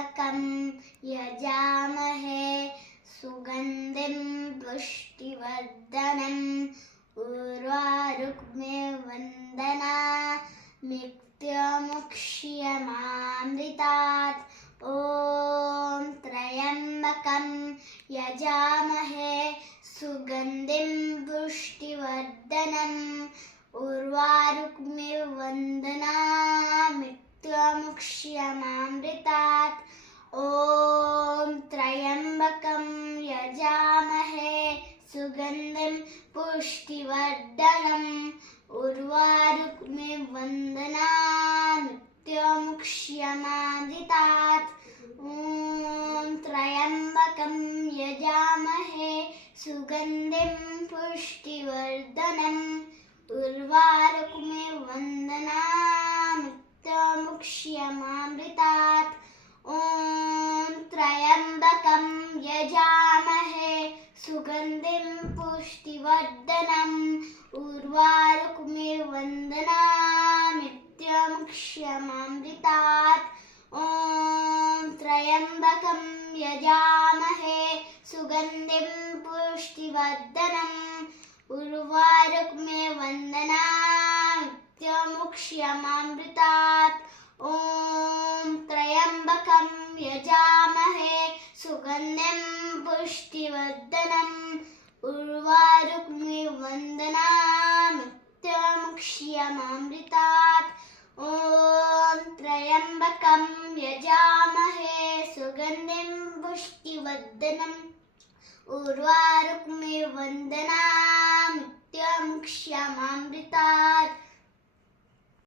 त्र्यम्बकं यजामहे सुगन्धिं पुष्टिवर्धनम् उर्वारुकमिव वन्दनामित्युमुक्ष्यमामृतात् ॐ त्र्यम्बकं यजामहे सुगन्धिं पुष्टिवर्धनम् उर्वारुकमिव वन्दनामित्युमुक्ष्यमामृतात् ॐ त्र्यम्बकं यजामहे सुगन्धिं पुष्टिवर्धनम् उर्वारुकमिव वन्दनामित्युमुक्ष्यमामृतात् ॐ त्र्यम्बकं यजामहे सुगन्धिं पुष्टिवर्धनम् उर्वारुकमिव वन्दनामित्युमुक्ष्यमामृतात् ॐ त्र्यम्बकं यजामहे सुगन्धिं पुष्टिवर्धनम् उर्वारुकमिव वन्दनामित्युमुक्ष्यमामृतात् ॐ त्र्यम्बकं यजामहे सुगन्धिं पुष्टिवर्धनम् उर्वारुकमिव वन्दनामित्युमुक्ष्यमामृतात् ॐ त्र्यम्बकं यजामहे सुगन्धिं पुष्टिवर्धनम् उर्वारुकमिव वन्दनामित्युमुक्ष्यमामृतात् ॐ त्र्यम्बकं यजामहे सुगन्धिं पुष्टिवर्धनम् उर्वारुकमिव वन्दनामित्युमुक्ष्यमामृतात्